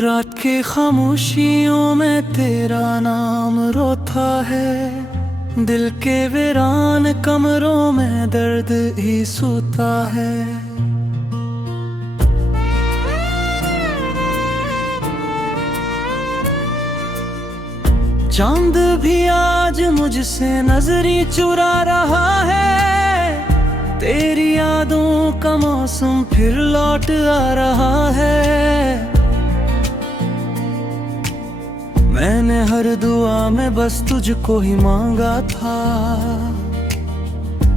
रात के खामोशियों में तेरा नाम रोता है, दिल के वीरान कमरों में दर्द ही सोता है। चांद भी आज मुझसे नजरी चुरा रहा है, तेरी यादों का मौसम फिर लौट आ रहा है। मैंने हर दुआ में बस तुझको ही मांगा था,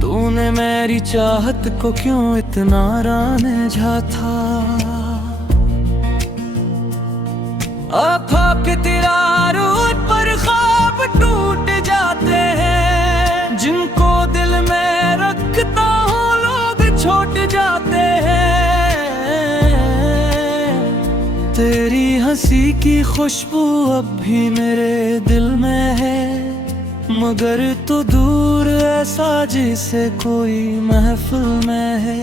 तूने मेरी चाहत को क्यों इतना रांझा था। आँखों के तिरारों पर ख्वाब टूट जाते हैं, जिनको दिल में रखता हूँ लोग छोट जाते हैं। तेरी हंसी की खुशबू अब भी मेरे दिल में है, मगर तू दूर ऐसा जैसे कोई महफिल में है।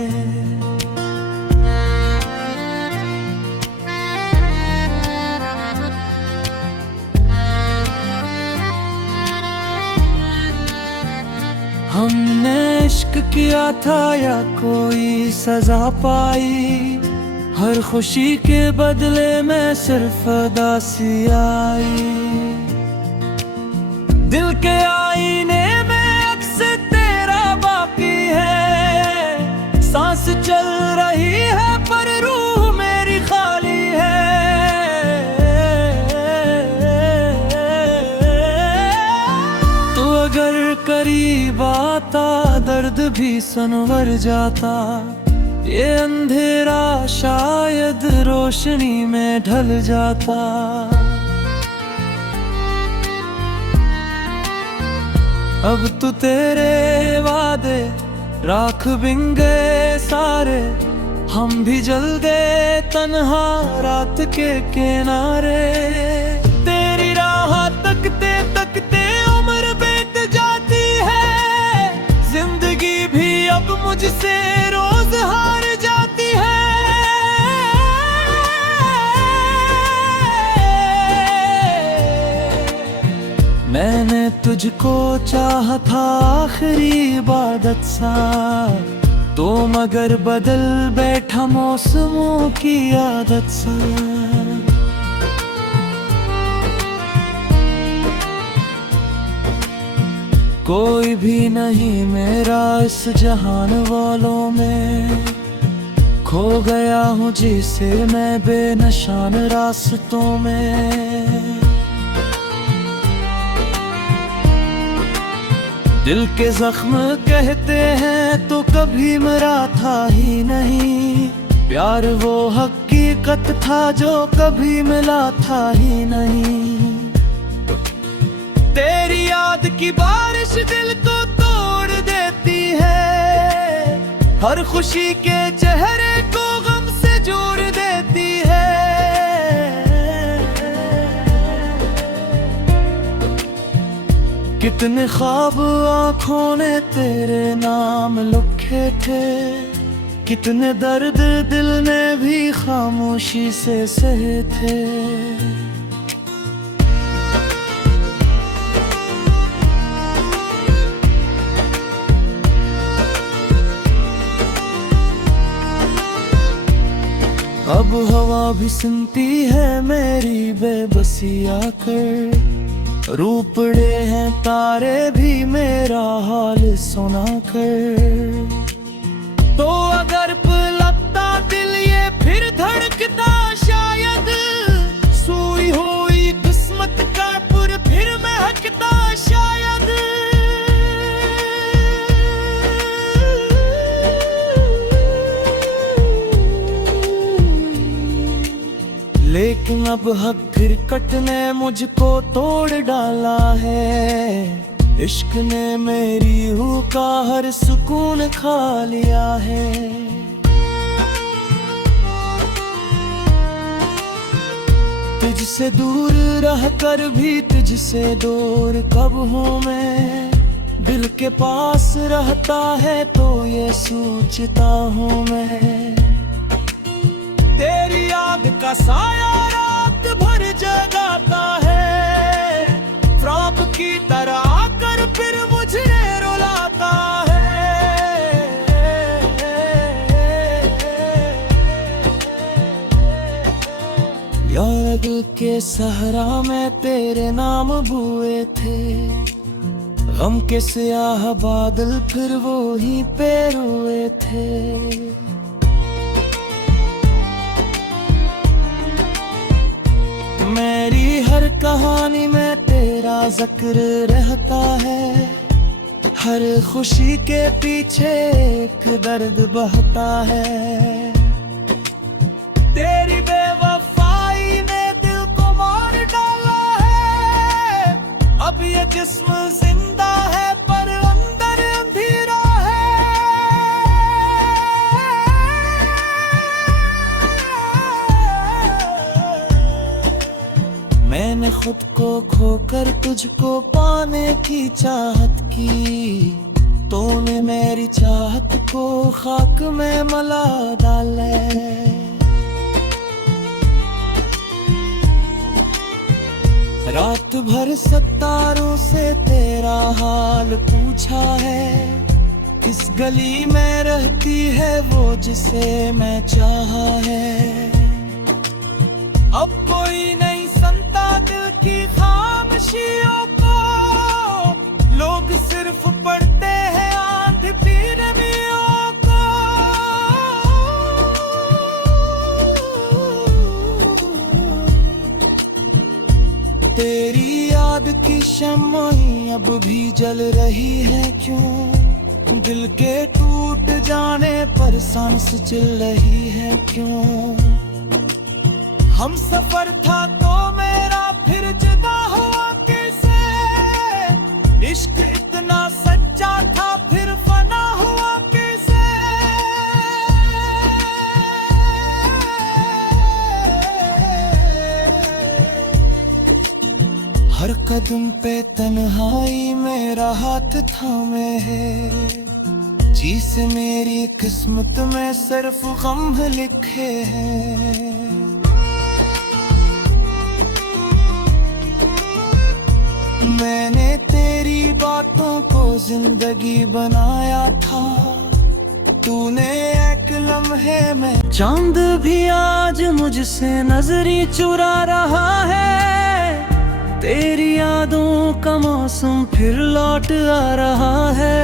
हमने इश्क किया था या कोई सजा पाई, हर खुशी के बदले में सिर्फ उदासी आई। दिल के आईने में अक्स तेरा बाकी है, सांस चल रही है पर रूह मेरी खाली है। तो अगर करीब आता दर्द भी संवर जाता, ये अंधेरा शायद रोशनी में ढल जाता। अब तो तेरे वादे राख बिन गए सारे, हम भी जल गए तन्हा रात के किनारे। तेरी राह तकते तकते उम्र बीत जाती है, जिंदगी भी अब मुझसे रोज हार जाती है। मैंने तुझको चाहा था आखिरी इबादत सा, तो मगर बदल बैठा मौसमों की आदत सा। कोई भी नहीं मेरा इस जहान वालों में, खो गया हूँ जिसे मैं बेनिशान रास्तों में। दिल के जख्म कहते हैं तो कभी मरा था ही नहीं, प्यार वो हकीकत था जो कभी मिला था ही नहीं। तेरी याद की बारिश दिल को तोड़ देती है, हर खुशी के चेहरे को गम से जोड़ देती है। कितने ख्वाब आँखों ने तेरे नाम लिखे थे, कितने दर्द दिल ने भी खामोशी से सहे थे। अब हवा भी सुनती है मेरी बेबसी आकर, रूपड़े हैं तारे भी मेरा हाल सुना कर। तो अगर पलकता दिल ये फिर धड़कता शायद, सोई हुई किस्मत का पुर फिर महकता शायद। लेकिन अब हक फिर कटने मुझको तोड़ डाला है, इश्क ने मेरी रूह का हर सुकून खा लिया है। तुझसे दूर रह कर भी तुझसे दूर कब हूँ मैं, दिल के पास रहता है तो ये सोचता हूँ मैं। तेरी याद का साया रात दिल के सहरा में तेरे नाम बुए थे, गम के स्याह बादल फिर वो ही पे रोए थे। मेरी हर कहानी में तेरा जिक्र रहता है, हर खुशी के पीछे एक दर्द बहता है। तेरी बेवफाई ने दिल को मार डाला है, अब ये जिस्म जिंदा है पर अंदर अंधेरा है। मैंने खुद को खोकर तुझको पाने की चाहत की, तूने मेरी चाहत को खाक में मला डाले। रात भर सितारों से तेरा हाल पूछा है, किस गली में रहती है वो जिसे मैं चाहा है। अब कोई नहीं सुनता दिल की खामोशियों को, लोग सिर्फ पढ़ते हैं आंधी पीरमियों को। तेरी याद की शम्में अब भी जल रही है क्यों, दिल के टूट जाने पर सांस चल रही है क्यों। हम सफर था तो मेरा फिर जुदा हुआ कैसे, इश्क इतना सच्चा था फिर फना हुआ कैसे। हर कदम पे तन्हाई मेरा हाथ थामे है, जिस मेरी किस्मत में सिर्फ गम लिखे हैं। मैंने तेरी बातों को जिंदगी बनाया था, तूने एक लम्हे में चांद भी आज मुझसे नजरी चुरा रहा है। तेरी यादों का मौसम फिर लौट आ रहा है।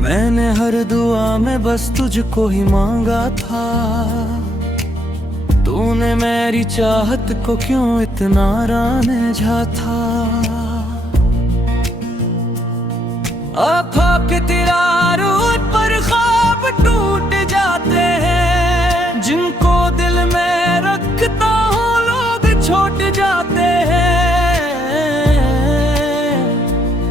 मैंने हर दुआ में बस तुझको ही मांगा था, तूने मेरी चाहत को क्यों इतना रांझा था। आँखों के तिरारों पर ख्वाब टूट जाते हैं, जिनको दिल में रखता हूँ लोग छोड़ जाते हैं।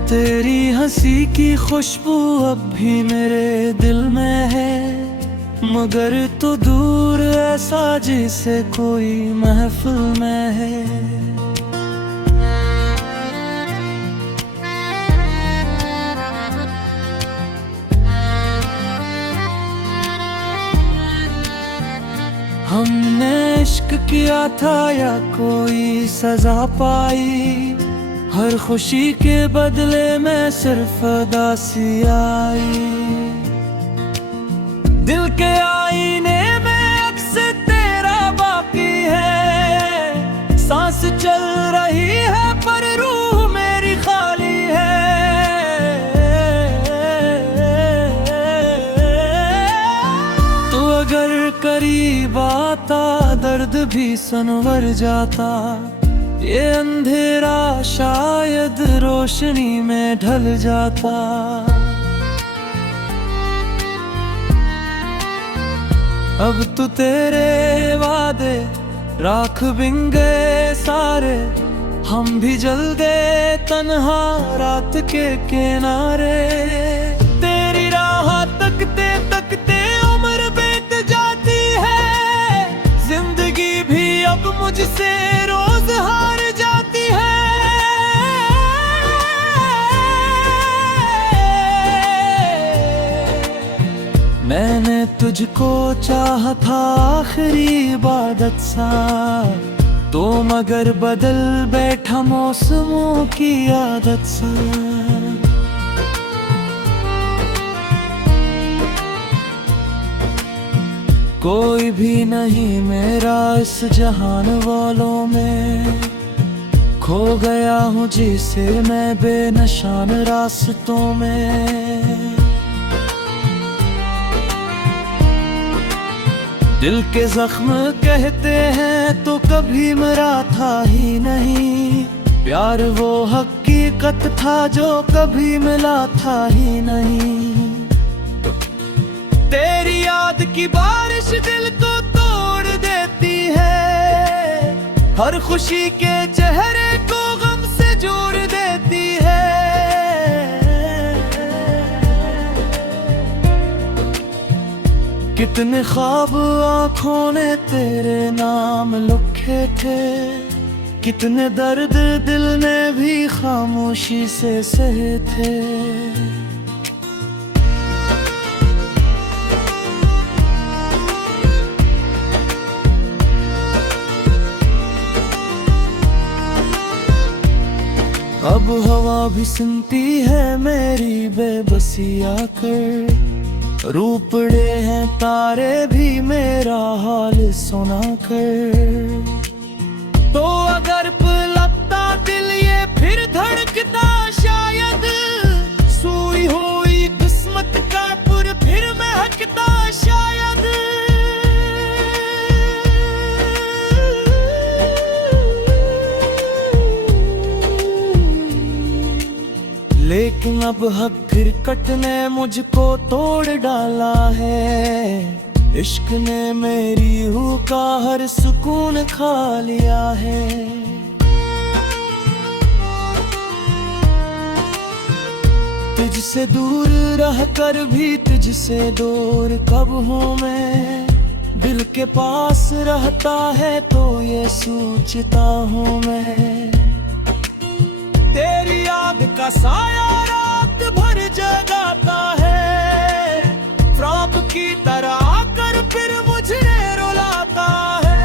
तेरी हंसी की खुशबू अब भी मेरे दिल में है, मगर तो दूर ऐसा जैसे कोई महफिल में है। हमने इश्क किया था या कोई सजा पाई, हर खुशी के बदले में सिर्फ उदासी आई। दिल के आईने में अक्स तेरा बाकी है, सांस चल रही है पर रूह मेरी खाली है। तो अगर करीब आता दर्द भी सनवर जाता, ये अंधेरा शायद रोशनी में ढल जाता। अब तो तेरे वादे राख बिन गए सारे, हम भी जल गए तन्हा रात के किनारे। तेरी राह तकते तकते उम्र बीत जाती है, जिंदगी भी अब मुझसे रोज हार जाती है। मैंने तुझको चाहा था आखिरी इबादत सा, तो मगर बदल बैठा मौसमों की आदत सा। कोई भी नहीं मेरा इस जहान वालों में, खो गया हूँ जिसे मैं बेनशान रास्तों में। दिल के जख्म कहते हैं तो कभी मरा था ही नहीं, प्यार वो हकीकत था जो कभी मिला था ही नहीं। तेरी याद की बारिश दिल को तोड़ देती है, हर खुशी के चेहरे को गम से जोड़ देती है। कितने ख्वाब आँखों ने तेरे नाम लिखे थे, कितने दर्द दिल ने भी खामोशी से सहे थे। अब हवा भी सुनती है मेरी बेबसी आकर, रूपड़े हैं तारे भी मेरा हाल सुना कर। तो अगर पलकता दिल ये फिर धड़कता शायद, सुई हुई किस्मत का पुर फिर महकता शायद। लेकिन अब हक फिर कटने मुझको तोड़ डाला है, इश्क ने मेरी रूह का हर सुकून खा लिया है। तुझसे दूर रह कर भी तुझसे दूर कब हूँ मैं, दिल के पास रहता है तो ये सोचता हूँ मैं। तेरी याद का साया रात भर जगाता है, ख्वाब की तरह आकर फिर मुझे रुलाता है।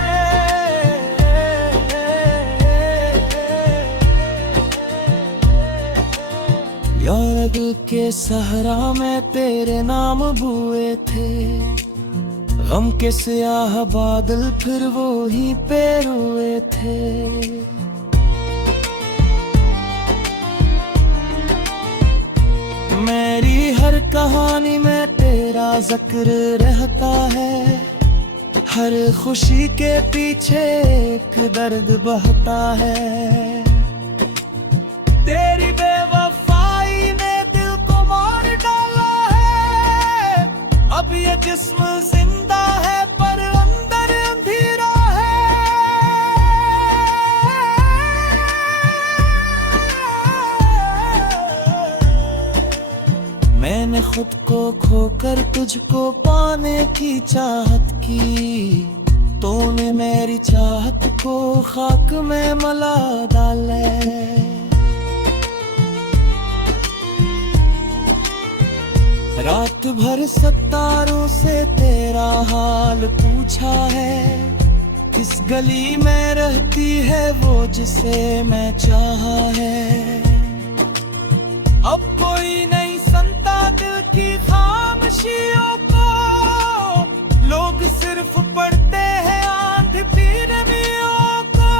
यार दिल के सहरा में तेरे नाम बुए थे, गम के स्याह बादल फिर वो ही पे रोए थे। मेरी हर कहानी में तेरा जिक्र रहता है, हर खुशी के पीछे एक दर्द बहता है। तेरी बेवफाई ने दिल को मार डाला है, अब ये जिस्म जिंदा है पर अंदर अंधेरा है। मैंने खुद को खोकर तुझको पाने की चाहत की, तूने मेरी चाहत को खाक में मला डाले। रात भर सितारों से तेरा हाल पूछा है, किस गली में रहती है वो जिसे मैं चाहा है। अब कोई नहीं सुनता दिल की खामोशियों को, लोग सिर्फ पढ़ते हैं आंधी पीरमियों को।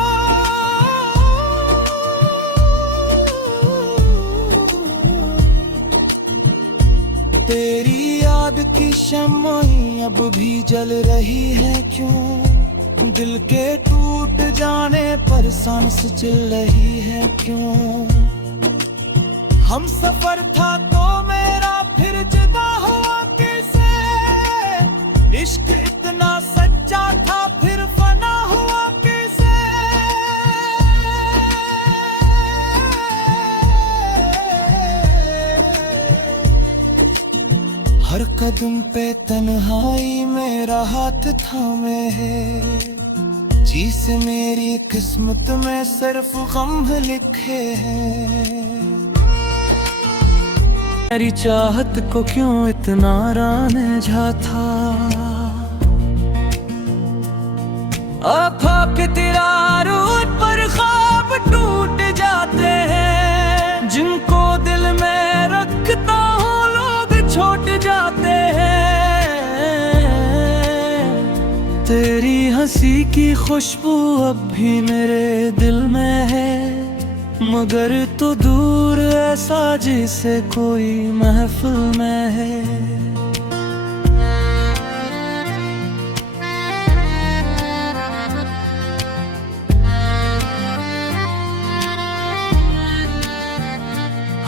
तेरी याद की शम्में अब भी जल रही है क्यों, दिल के टूट जाने पर सांस चल रही है क्यों। हम सफर था तो मेरा फिर जुदा हुआ कैसे, इश्क इतना सच्चा था फिर फना हुआ कैसे। हर कदम पे तन्हाई मेरा हाथ थामे है, जिस मेरी किस्मत में सिर्फ गम लिखे हैं। मेरी चाहत को क्यों इतना रांझा था, आँखों के तेरा रूट पर ख्वाब टूट जाते हैं, जिनको दिल में रखता हूँ लोग छोड़ जाते हैं। हंसी की खुशबू अब भी मेरे दिल में है, मगर तू दूर ऐसा जैसे कोई महफिल में है।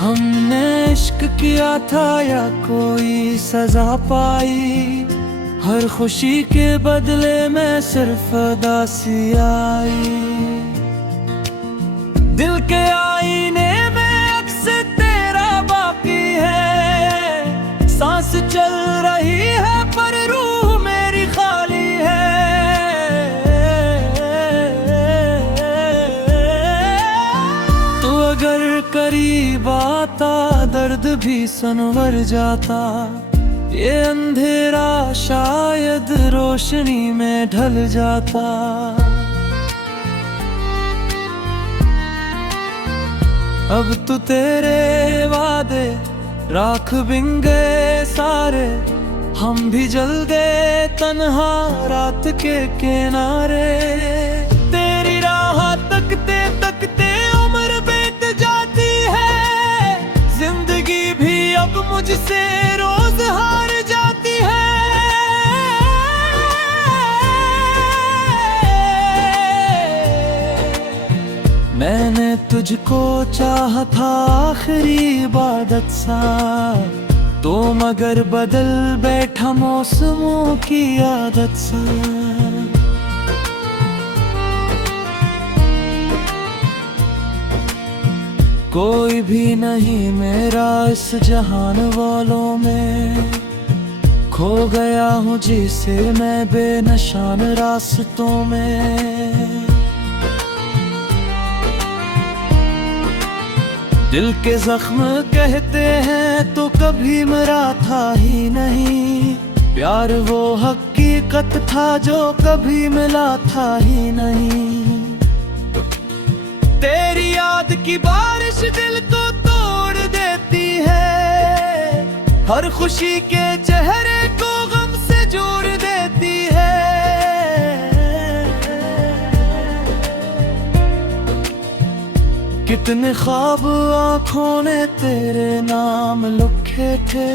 हमने इश्क किया था या कोई सजा पाई, हर खुशी के बदले में सिर्फ उदासी आई। दिल के आईने में अक्स तेरा बाकी है, सांस चल रही है पर रूह मेरी खाली है। तू अगर करीब आता दर्द भी संवर जाता, ये अंधेरा शायद रोशनी में ढल जाता। अब तो तेरे वादे राख बिन गए सारे, हम भी जल गए तन्हा रात के किनारे। तेरी राह तकते तकते उम्र बीत जाती है, जिंदगी भी अब मुझसे रोज हार जाती है। मैंने तुझको चाहा था आखिरी इबादत सा, तो मगर बदल बैठा मौसमों की आदत सा। कोई भी नहीं मेरा इस जहान वालों में, खो गया हूँ जिसे मैं बेनिशान रास्तों में। दिल के जख्म कहते हैं तो कभी मरा था ही नहीं, प्यार वो हकीकत था जो कभी मिला था ही नहीं। तेरी याद की बारिश दिल को तोड़ देती है, हर खुशी के चेहरे को गम से जोड़ देती है। कितने ख्वाब आँखों ने तेरे नाम लिखे थे,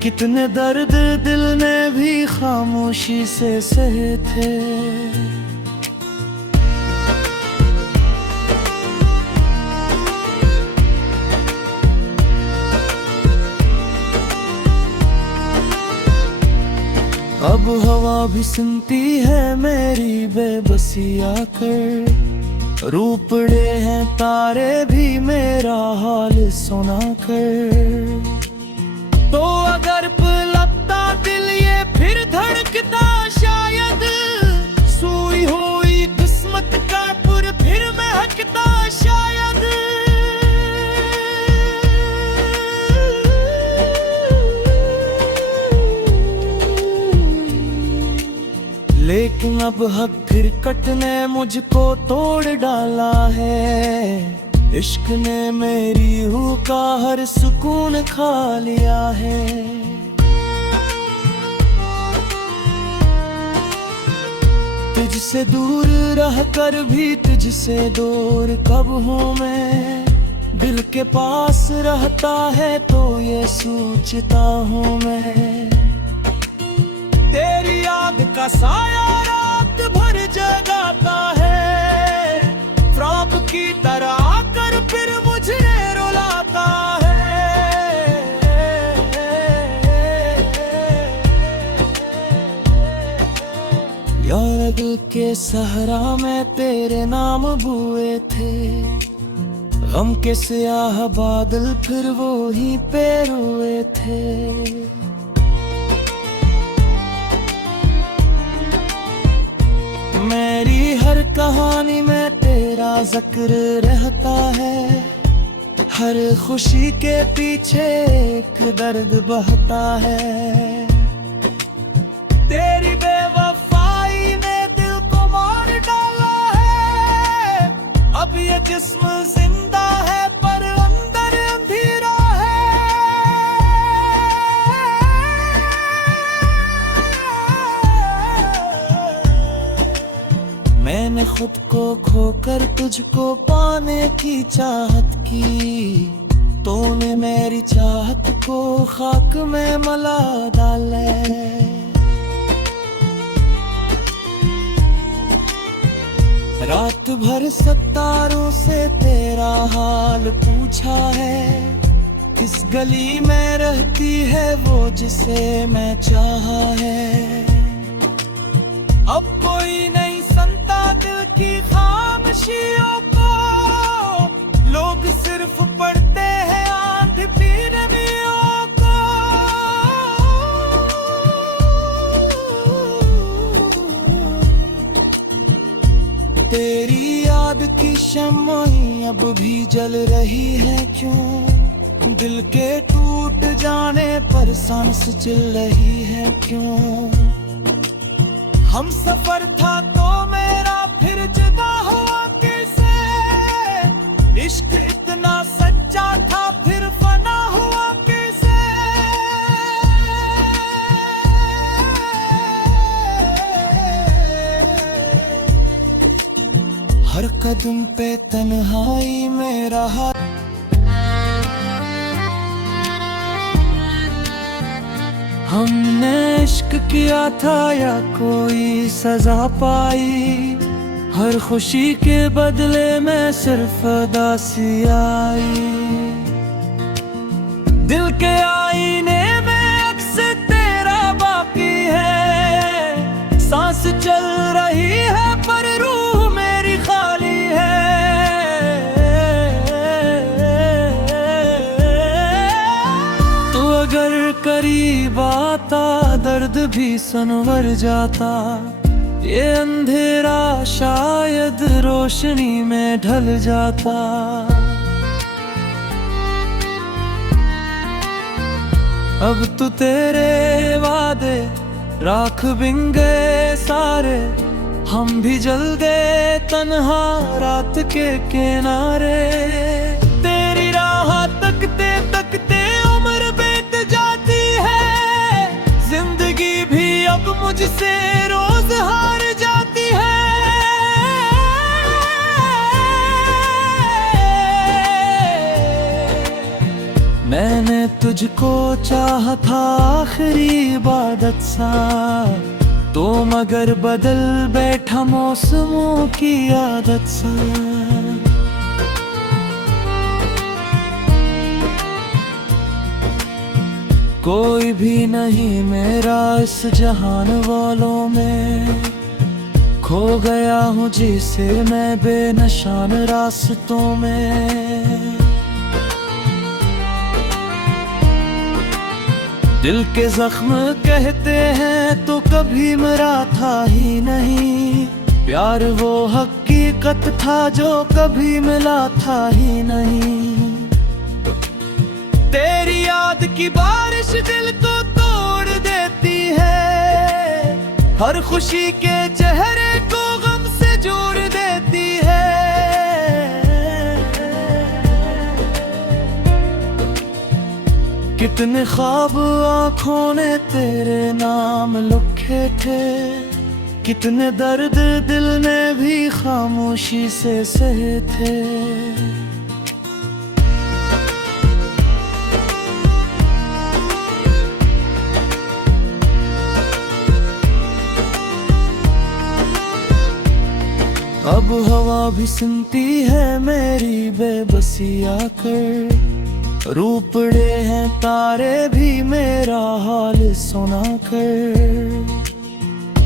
कितने दर्द दिल ने भी खामोशी से सहे थे। अब हवा भी सुनती है मेरी बेबसी आकर, रूपड़े हैं तारे भी मेरा हाल सुना कर। तो अगर पलकता दिल ये फिर धड़कता शायद, सोई हुई किस्मत का पुर फिर महकता शायद। लेकिन अब हक फिर कट ने मुझको तोड़ डाला है, इश्क ने मेरी रूह का हर सुकून खा लिया है। तुझसे दूर रह कर भी तुझसे दूर कब हूँ मैं, दिल के पास रहता है तो ये सोचता हूँ मैं। तेरी याद का साया रात भर जगाता है, फ्रॉक की तरह आकर फिर मुझे रुलाता है। याद के सहरा में तेरे नाम बुए थे, गम के स्याह बादल फिर वो ही पे रोए थे। मेरी हर कहानी में तेरा जिक्र रहता है, हर खुशी के पीछे एक दर्द बहता है। तेरी बेवफाई ने दिल को मार डाला है, अब ये जिस्म जिंदा है पर अंदर अंधेरा है। तुझको पाने की चाहत की, तूने मेरी चाहत को खाक में मला डाले। रात भर सितारों से तेरा हाल पूछा है, किस गली में रहती है वो जिसे मैं चाहा है। अब कोई नहीं सुनता दिल की खामोशियों को, लोग सिर्फ पढ़ते हैं आंधी पीरमियों को। तेरी याद की शम्में अब भी जल रही है क्यों, दिल के टूट जाने पर सांस चल रही है क्यों। हम सफर था तो मेरा फिर जुदा हुआ कैसे, इश्क इतना सच्चा था फिर फना हुआ कैसे। हर कदम पे तन्हाई में रहा, हमने इश्क किया था या कोई सजा पाई, हर खुशी के बदले में सिर्फ उदासी आई। दिल के आईने में अक्स तेरा बाकी है, सांस चल रही है पर रूह मेरी खाली है। तो अगर करीब आता दर्द भी संवर जाता, ये अंधेरा शायद रोशनी में ढल जाता। अब तो तेरे वादे राख बिन गए सारे, हम भी जल गए तन्हा रात के किनारे। तेरी राह तकते तकते उम्र बीत जाती है, जिंदगी भी अब मुझसे रोज हार जाती है। मैंने तुझको चाहा था आखिरी इबादत सा, तो मगर बदल बैठा मौसमों की आदत सा। कोई भी नहीं मेरा इस जहान वालों में, खो गया हूँ जिसे मैं बेनिशान रास्तों में। दिल के जख्म कहते हैं तो कभी मरा था ही नहीं, प्यार वो हकीकत था जो कभी मिला था ही नहीं। तेरी याद की बारिश दिल को तोड़ देती है, हर खुशी के चेहरे को गम से जोड़ देती है। कितने ख्वाब आँखों ने तेरे नाम लिखे थे, कितने दर्द दिल ने भी खामोशी से सहे थे। अब हवा भी सुनती है मेरी बेबसी आकर, रूपड़े हैं तारे भी मेरा हाल सुना कर।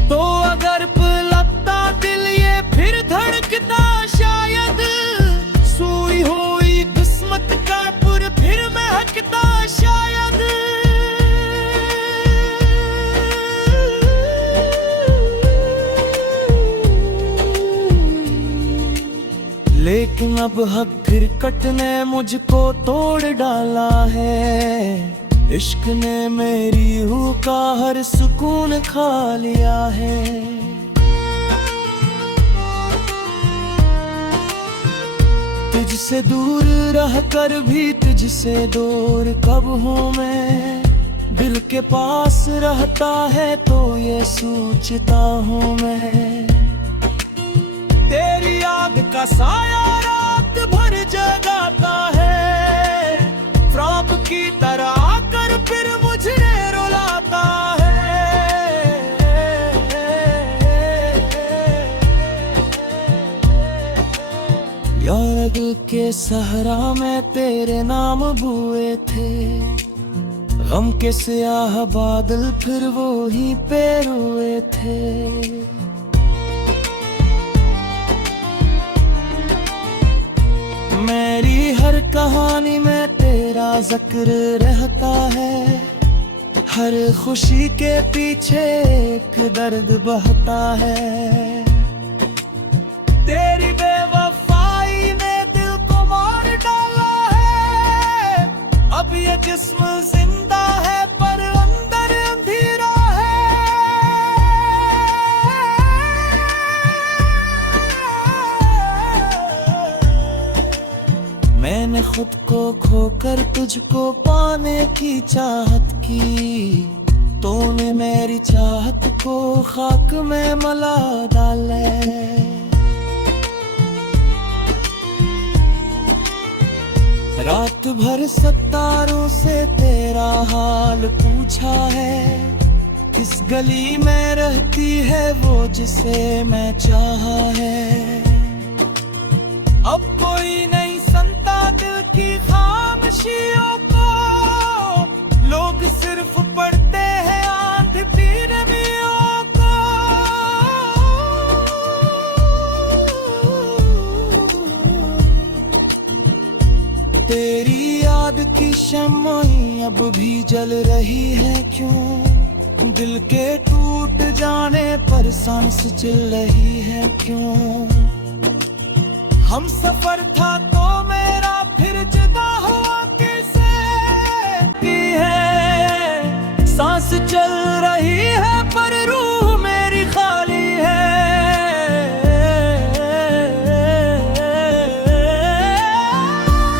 तो अगर पलकता दिल ये फिर धड़कता शायद, सोई हुई किस्मत का पुर फिर महकता शायद। लेकिन अब हक फिर कटने मुझको तोड़ डाला है, इश्क ने मेरी रूह का हर सुकून खा लिया है। तुझसे दूर रह कर भी तुझसे दूर कब हूँ मैं, दिल के पास रहता है तो ये सोचता हूँ मैं। तेरी आग का साया रात भर जगाता है, फ्रॉक की तरह आकर फिर मुझे रुलाता है। याद के सहरा में तेरे नाम बुए थे, गम के स्याह बादल फिर वो ही पे रोए थे। मेरी हर कहानी में तेरा जिक्र रहता है, हर खुशी के पीछे एक दर्द बहता है। तेरी बेवफाई ने दिल को मार डाला है, अब ये जिस्म जिंदा है पर अंदर अंधेरा है। मैंने खुद को खोकर तुझको पाने की चाहत की, तूने मेरी चाहत को खाक में मला डाले। रात भर सितारों से तेरा हाल पूछा है, किस गली में रहती है वो जिसे मैं चाहा है। अब कोई नहीं सुनता दिल की खामोशियों को, लोग सिर्फ पढ़ते हैं आंध पीरमियों को। तेरी याद की शम्में अब भी जल रही है क्यों, दिल के टूट जाने पर सांस चल रही है क्यों। हम सफर था तो मेरा फिर जुदा हुआ कैसे है, सांस चल रही है पर रूह मेरी खाली है।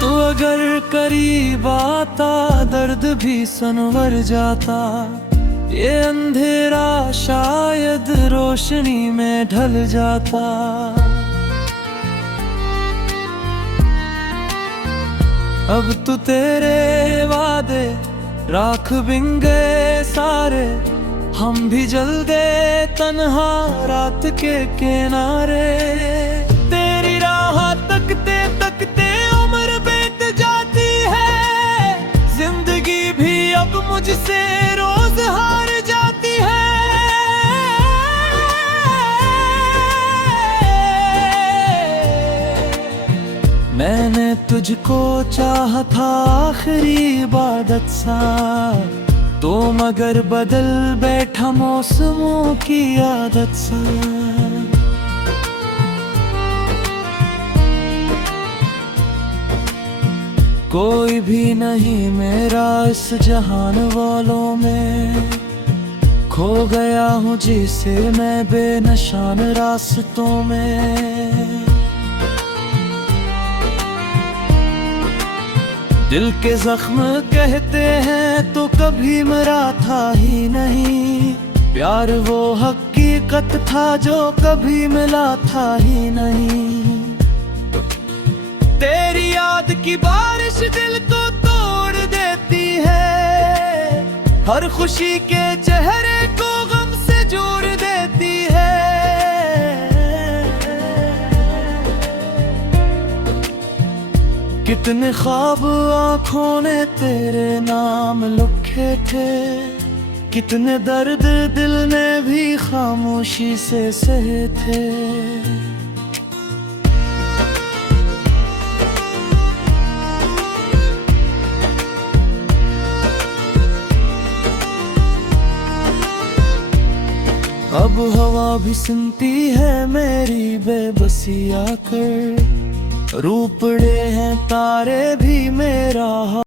तो अगर करीब आता दर्द भी संवर जाता, ये अंधेरा शायद रोशनी में ढल जाता। अब तो तेरे वादे राख बिन गए सारे, हम भी जल गए तन्हा रात के किनारे। तेरी राह तकते तकते उम्र बीत जाती है, जिंदगी भी अब मुझसे रोज हार जाती है। मैंने तुझको चाहा था आखिरी इबादत सा, तो मगर बदल बैठा मौसमों की आदत सा। कोई भी नहीं मेरा इस जहान वालों में, खो गया हूँ जिसे मैं बेनिशान रास्तों में। दिल के जख्म कहते हैं तो कभी मरा था ही नहीं, प्यार वो हकीकत था जो कभी मिला था ही नहीं। तेरी याद की बारिश दिल को तोड़ देती है, हर खुशी के चेहरे को गम से जोड़ देती है। कितने ख्वाब आँखों ने तेरे नाम लिखे थे, कितने दर्द दिल ने भी खामोशी से सहे थे। अब हवा भी सुनती है मेरी बेबसी आकर, रूपड़े हैं तारे भी मेरा